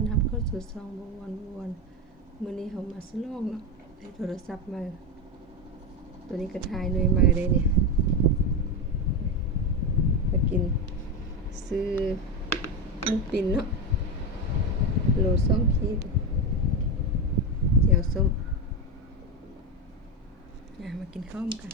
อนรับเข้าสู่ซองบวนมื้อนี้เขามาสลองเนาะได้โทรศัพท์มาตัวนี้ก็ถ่ายหน่วยมาเลยเนี่ยมากินซื้อหมูปิ้นเนาะโล2 ขีดแจ่วส้มมากินข้าวกัน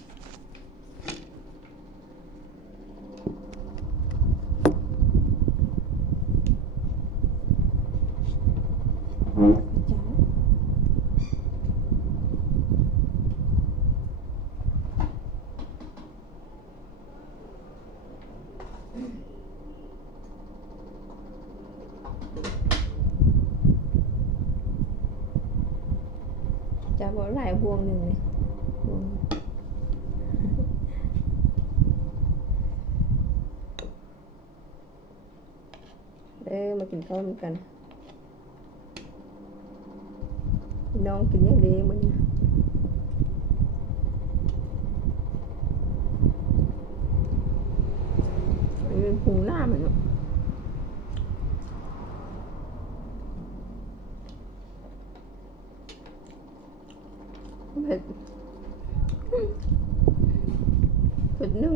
จะบอกหลายบวงหนึ่งเลยบวงมากินข้าวกันพี่น้องกินอย่างดีมื้อนี้เป็นพุงหน้ามันเนาะเผ็ดนึ่ง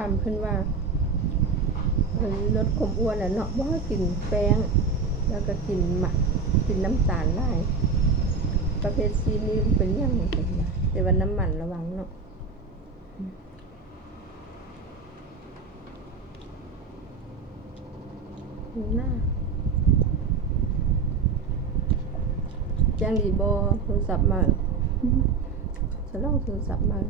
ตามเพิ่นว่าลดความอ้วนเนาะว่ากินแป้งแล้วก็กินหมักกินน้ำตาลได้ประเภทซีนี่เป็นยังไงกันนะแต่ว่าน้ำมันระวังเนาะหน้าแจ้งดีบอโทรศัพท์มาจะลองโทรศัพท์มา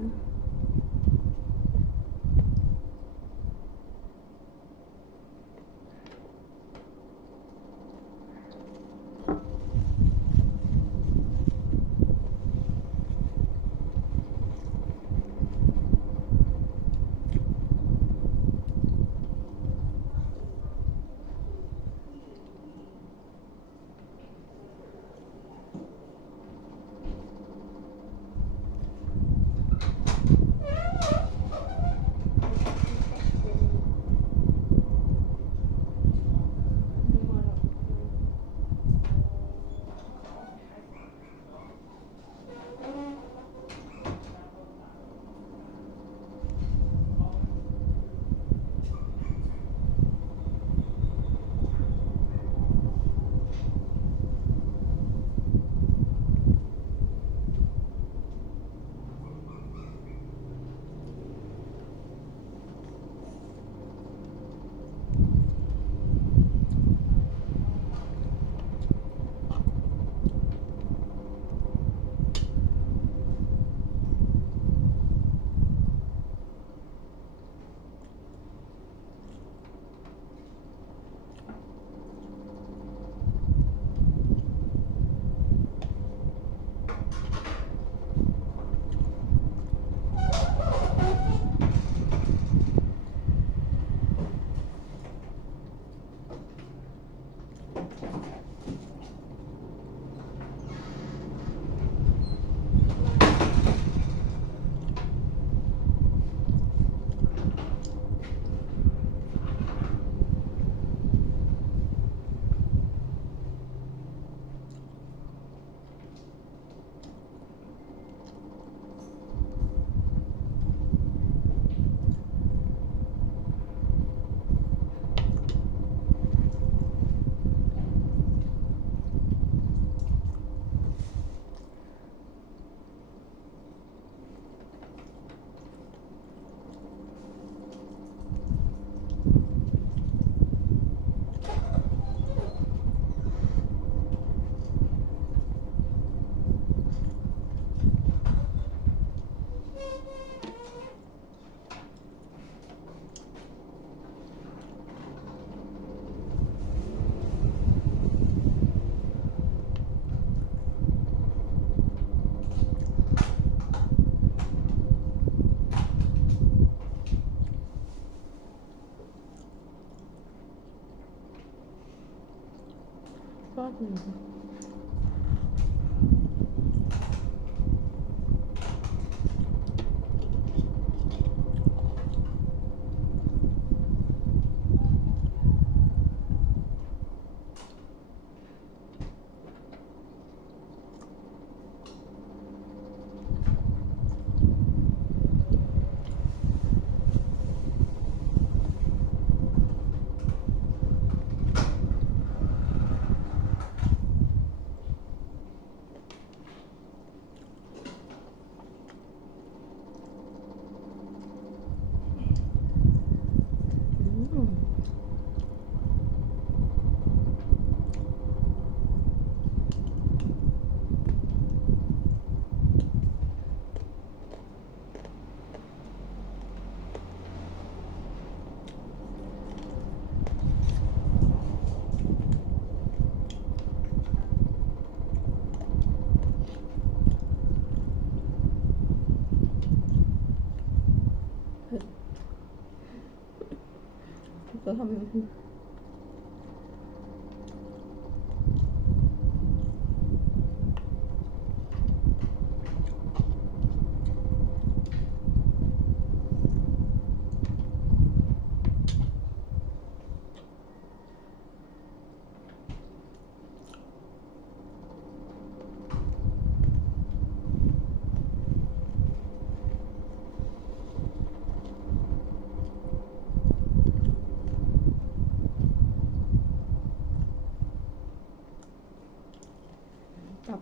อืมอืมก็ทำตับ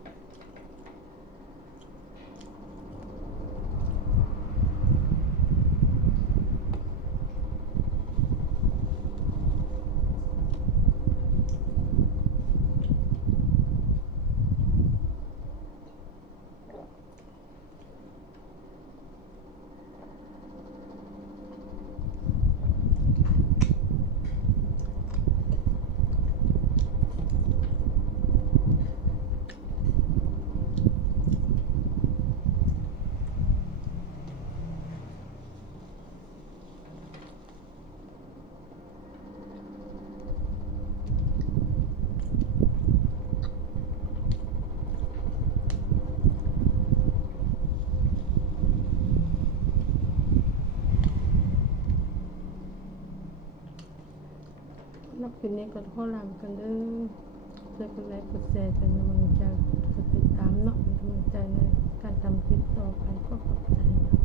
นับคืนนี้ก็ข้อลามกันเด้อช่วยกดไลค์กดแชร์เป็นกำลังใจกดติดตามเนาะเป็นกำลังใจในการทำคลิปต่อไปก็ขอบใจ